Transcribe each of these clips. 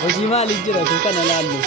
Hojii maaliif jira kun kana laallu?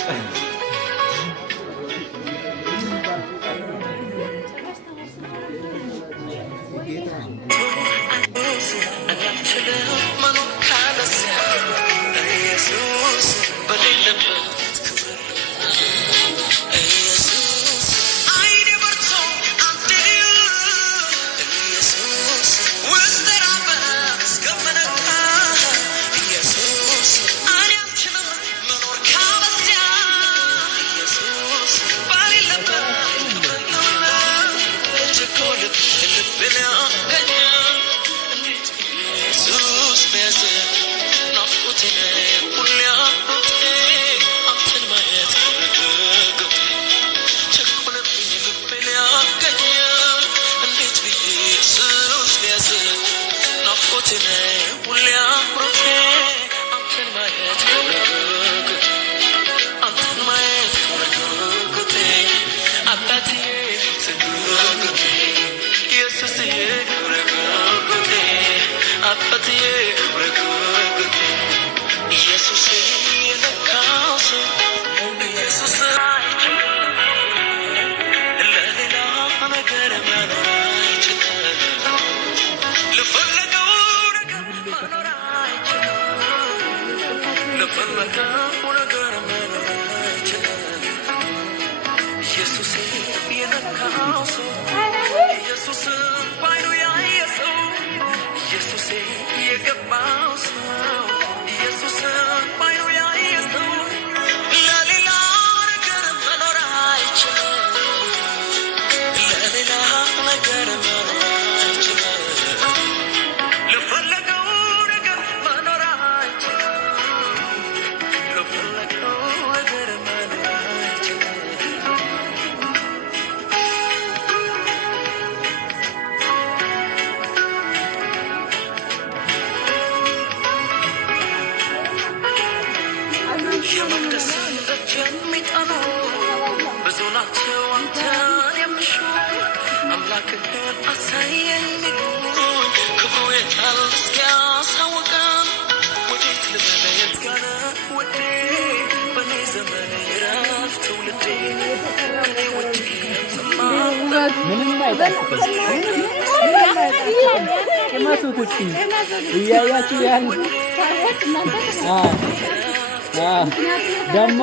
ደግሞ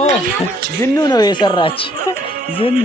ዝኑ ነው የሰራች ዝኑ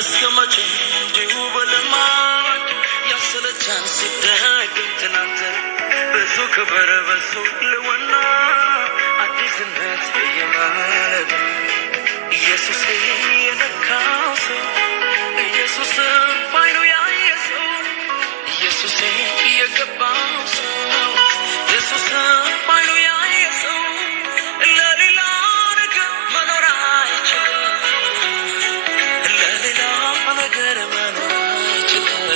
እስከመቼ እንዲሁ በልማድ ያሰለቻን ሲደግም ትናንት ብዙ ክብር ብዙ ልወና አዲስነት በየማለዳ ኢየሱስ የነካው ሰው ኢየሱስ ባይኑ ያየ ሰው ኢየሱስ የገባው ሰው ኢየሱስ ባይኑ ያየ ሰው ለሌላ ነገር መኖር አይችልም ለሌላ ነገር መኖር አይችልም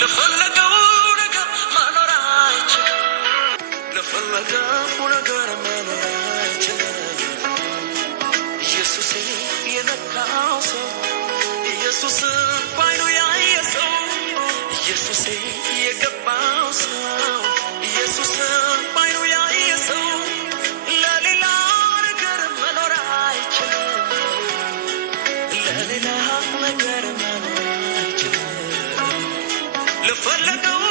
ለፈለገው ነገር መኖር አይችልም ለፈለገው ነገር መኖር አይችልም ኢየሱስ የነካው ሰው ኢየሱስ ባይኑ ያየ ሰው ኢየሱስ የገባው ሰው ኢየሱስ ባይኑ ያየ ሰው ለሌላ ነገር መኖር አይችልም ለሌላ ነገር መኖር አይችልም ለፈለገው